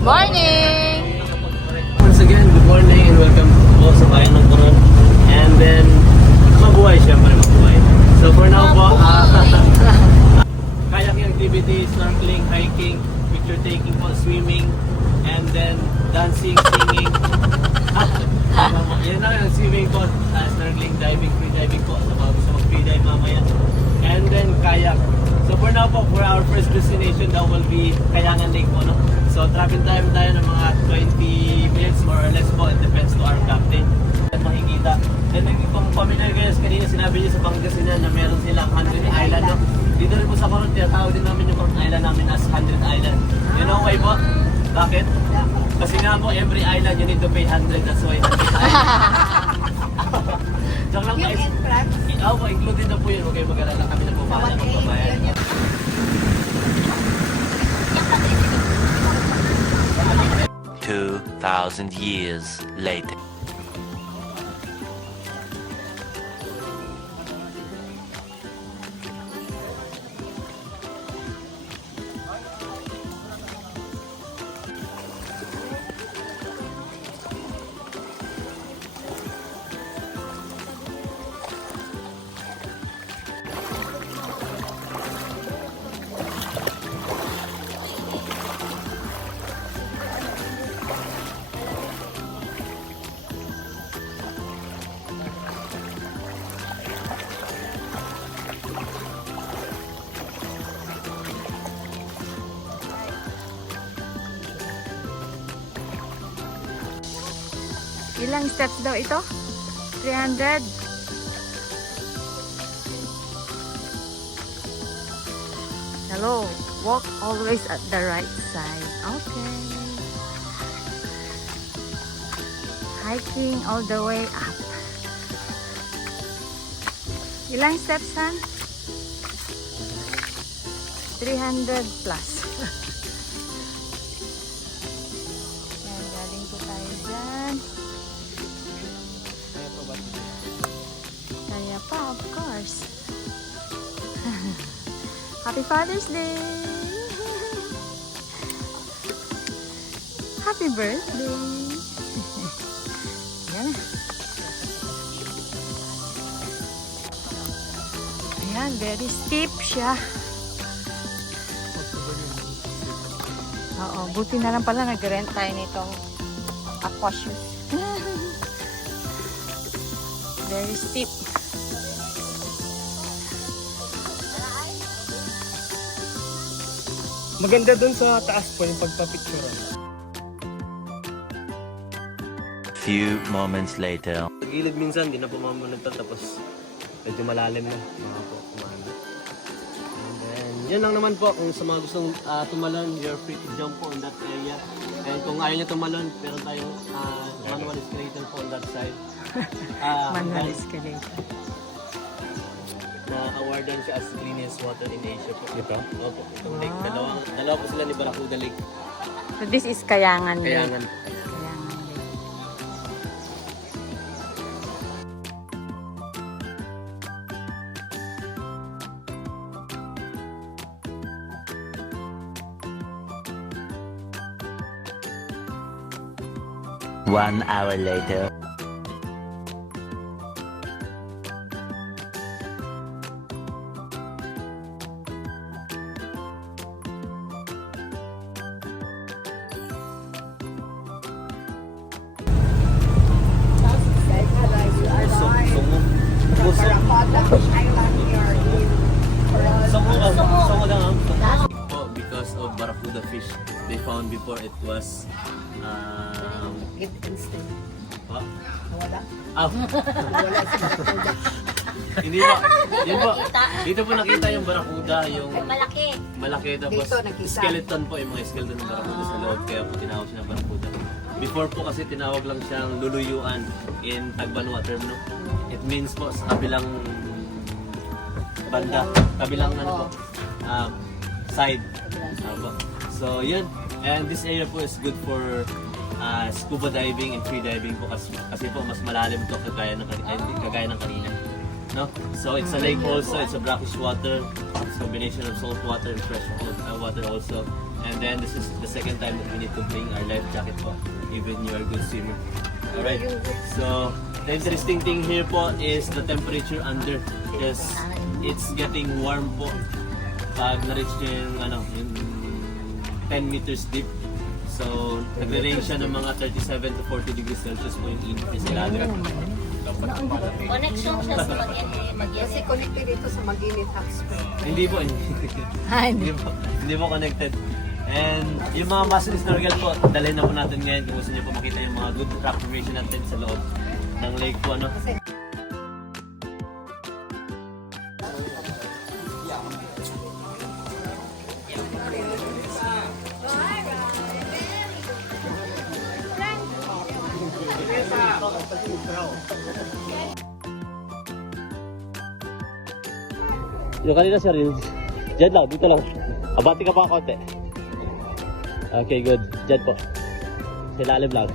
Morning! Once again, good morning and welcome po sa Bayan ng Coron. And then, mabuhay, syempre mabuhay. So for now po, kayaking activities, snorkeling, hiking, picture taking po, swimming, and then dancing, singing. Yan na yung swimming po, snorkeling, diving, free diving po. Sa mga gusto mag-free dive mamaya. And then kayak. So for now po, for our first destination, that will be Kayangan Lake po, no? So travel time tayo ng mga 20 minutes more or less po. It depends to our captain. At makikita. And kung familiar guys, kanina sinabi niyo sa Pangasinan na meron silang 100 Island, no? Dito rin po sa Coron, tinatawag din namin yung Coron Island namin as 100 Island. You know why po? Bakit? Kasi nga po, every island you need to pay 100. That's why 100 Island. Joke lang guys. Oo po, included na po yun. Okay, mag-alala kami na po para magbabayan. 2,000 years later. Ilang steps daw ito? 300. Hello. Walk always at the right side. Okay. Hiking all the way up. Ilang steps, Han? 300 plus. Yan, galing po tayo dyan. Kaya pa, of course. Happy Father's Day! Happy birthday! Yan. Ayan, very steep siya. Oo, buti na lang pala nag-rent tayo nitong aqua shoes. Very steep. Maganda dun sa taas po yung pagpapicturean. Few moments later. Sa gilid minsan, di na pumamunod tapos medyo malalim na mga po kumanda. And then, yan lang naman po. Kung sa mga gustong tumalon, you're free to jump po on that area. And kung ayaw nyo tumalon, meron tayong manual escalator po on that side. Manual escalator. Na-awardan siya as cleanest water in Asia po. Ito? Opo, itong lake. Dalawa po sila ni Barracuda Lake. So this is Kayangan Lake. Kayangan. Kayangan Lake. One hour later. Because of barracuda fish they found before, it was It instant. what? Wala. Wala hindi po. Yun po. Dito po nakita yung barracuda, yung malaki tapos Dito nakita. skeleton po, yung mga skeleton ng barracuda sa loob, kaya po tinawag siya na barracuda. Before po kasi tinawag lang siyang luluyuan in Tagbanwa term, no? It means po sa kabilang banda, kabilang ano po, side. So yun, and this area po is good for scuba diving and free diving po kasi po mas malalim to kagaya ng kanina. No? So it's a lake also, it's a brackish water, it's a combination of salt water and fresh water also. And then this is the second time that we need to bring our life jacket po, even you are a good swimmer. Alright, so the interesting thing here po is the temperature under, because it's getting warm po pag na-reach nyo yung 10 meters deep. So, nagre-range siya ng mga 37 to 40 degrees Celsius po yung init niya sa ilalim. Connection siya sa Mag-init. Kasi connected ito sa Mag-init Hot Spring. Hindi po, hindi po connected. And yung mga muscle snorkel po, dalhin na po natin ngayon kung gusto niyo po makita yung mga good rock formation natin sa loob ng lake po. Yung kanina sa reels, dyan lang, dito lang. Abati ka pa konti. Okay, good. Dyan po. Sa ilalim lang.